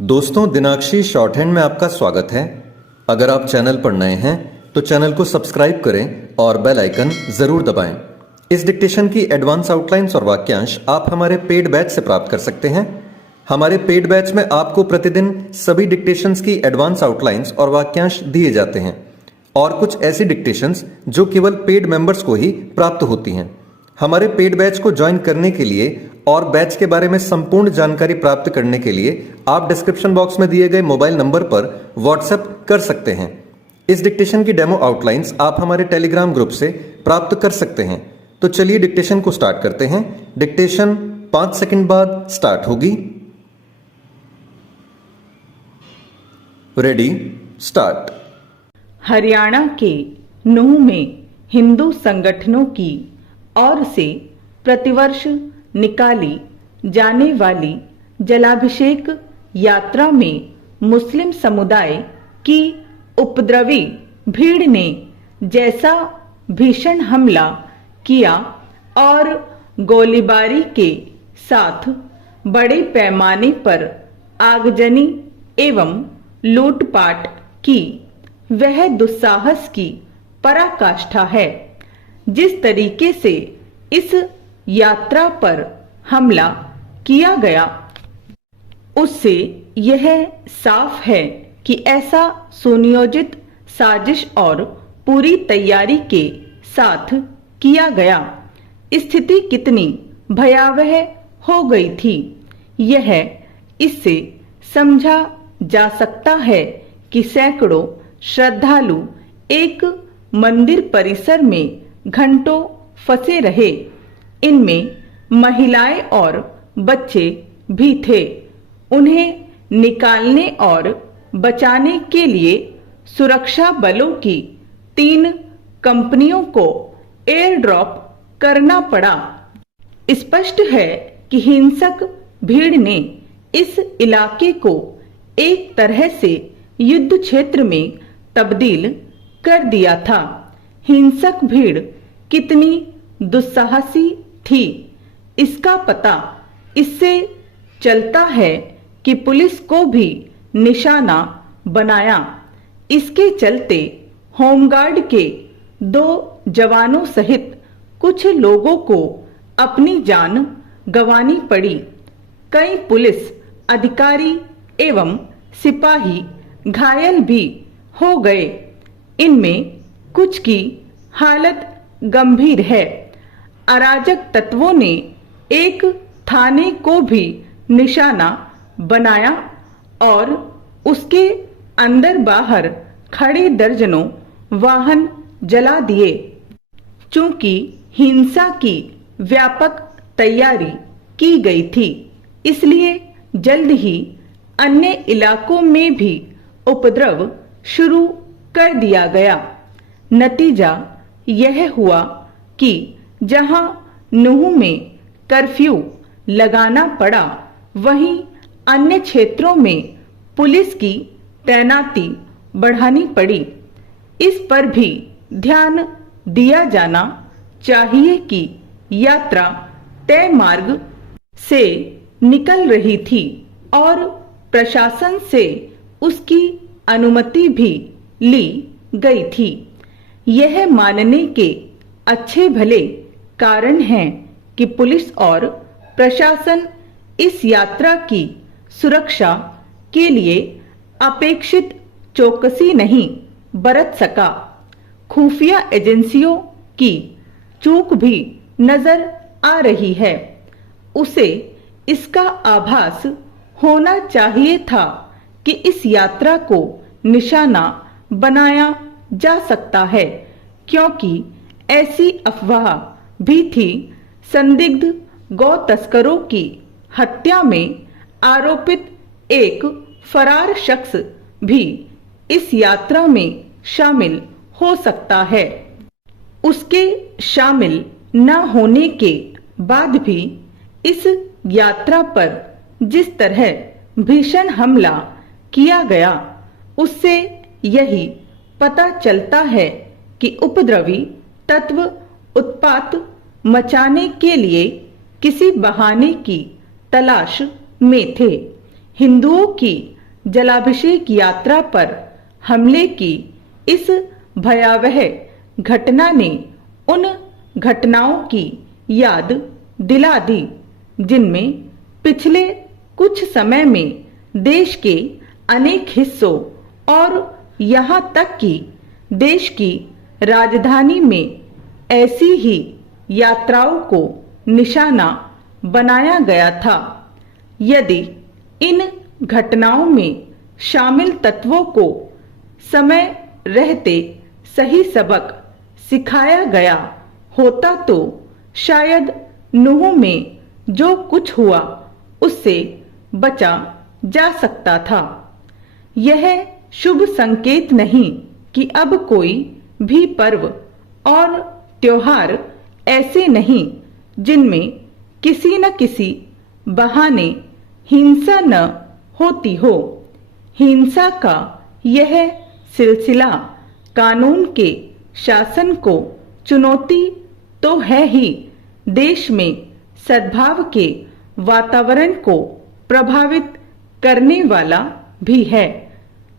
दोस्तों, दिनाक्षी short hand में आपका स्वागत है। अगर आप चैनल पर नए हैं तो चैनल को सब्सक्राइब करें और बेल आइकन जरूर दबाएं। इस डिक्टेशन की एडवांस आउटलाइंस और वाक्यांश आप हमारे पेड बैच से प्राप्त कर सकते हैं। हमारे पेड बैच में आपको प्रतिदिन सभी डिक्टेशंस की एडवांस आउटलाइंस और वाक्यांश दिए जाते हैं और कुछ ऐसी डिक्टेशंस जो केवल पेड मेंबर्स को ही प्राप्त होती हैं। हमारे पेड बैच को ज्वाइन करने के लिए और बैच के बारे में संपूर्ण जानकारी प्राप्त करने के लिए आप डिस्क्रिप्शन बॉक्स में दिए गए मोबाइल नंबर पर व्हाट्सएप कर सकते हैं। इस डिक्टेशन की डेमो आउटलाइंस आप हमारे टेलीग्राम ग्रुप से प्राप्त कर सकते हैं। तो चलिए डिक्टेशन को स्टार्ट करते हैं। डिक्टेशन 5 सेकंड बाद स्टार्ट होगी। Ready, start. हरियाणा के नूंह में हिंदू संगठनों की ओर से प्रतिवर्ष निकाली जाने वाली जलाभिषेक यात्रा में मुस्लिम समुदाय की उपद्रवी भीड़ ने जैसा भीषण हमला किया और गोलीबारी के साथ बड़े पैमाने पर आगजनी एवं लूटपाट की, वह दुस्साहस की पराकाष्ठा है। जिस तरीके से इस यात्रा पर हमला किया गया, उससे यह साफ है कि ऐसा सुनियोजित साजिश और पूरी तैयारी के साथ किया गया। स्थिति कितनी भयावह हो गई थी, यह इससे समझा जा सकता है कि सैकड़ों श्रद्धालु एक मंदिर परिसर में घंटों फंसे रहे। इनमें महिलाएं और बच्चे भी थे। उन्हें निकालने और बचाने के लिए सुरक्षा बलों की 3 कंपनियों को एयर ड्रॉप करना पड़ा। स्पष्ट है कि हिंसक भीड़ ने इस इलाके को एक तरह से युद्ध क्षेत्र में तब्दील कर दिया था। हिंसक भीड़ कितनी दुस्साहसी थी, इसका पता इससे चलता है कि पुलिस को भी निशाना बनाया। इसके चलते होमगार्ड के 2 जवानों सहित कुछ लोगों को अपनी जान गंवानी पड़ी। कई पुलिस अधिकारी एवं सिपाही घायल भी हो गए। इनमें कुछ की हालत गंभीर है। अराजक तत्वों ने एक थाने को भी निशाना बनाया और उसके अंदर बाहर खड़े दर्जनों वाहन जला दिए। चूंकि हिंसा की व्यापक तैयारी की गई थी, इसलिए जल्द ही अन्य इलाकों में भी उपद्रव शुरू कर दिया गया। नतीजा यह हुआ कि जहां नूंह में कर्फ्यू लगाना पड़ा, वहीं अन्य क्षेत्रों में पुलिस की तैनाती बढ़ानी पड़ी। इस पर भी ध्यान दिया जाना चाहिए कि यात्रा तय मार्ग से निकल रही थी और प्रशासन से उसकी अनुमति भी ली गई थी। यह मानने के अच्छे भले कारण हैं कि पुलिस और प्रशासन इस यात्रा की सुरक्षा के लिए अपेक्षित चौकसी नहीं बरत सका। खुफिया एजेंसियों की चूक भी नजर आ रही है। उसे इसका आभास होना चाहिए था कि इस यात्रा को निशाना बनाया जा सकता है, क्योंकि ऐसी अफवाह भी थी संदिग्ध गौ तस्करों की हत्या में आरोपित एक फरार शख्स भी इस यात्रा में शामिल हो सकता है। उसके शामिल न होने के बाद भी इस यात्रा पर जिस तरह भीषण हमला किया गया, उससे यही पता चलता है कि उपद्रवी तत्व उत्पात मचाने के लिए किसी बहाने की तलाश में थे। हिंदुओं की जलाभिषेक यात्रा पर हमले की इस भयावह घटना ने उन घटनाओं की याद दिला दी जिनमें पिछले कुछ समय में देश के अनेक हिस्सों और यहाँ तक कि देश की राजधानी में ऐसी ही यात्राओं को निशाना बनाया गया था। यदि इन घटनाओं में शामिल तत्वों को समय रहते सही सबक सिखाया गया होता तो शायद नूह में जो कुछ हुआ उससे बचा जा सकता था। यह शुभ संकेत नहीं कि अब कोई भी पर्व और त्योहार ऐसे नहीं जिनमें किसी न किसी बहाने हिंसा न होती हो। हिंसा का यह सिलसिला कानून के शासन को चुनौती तो है ही, देश में सद्भाव के वातावरण को प्रभावित करने वाला भी है।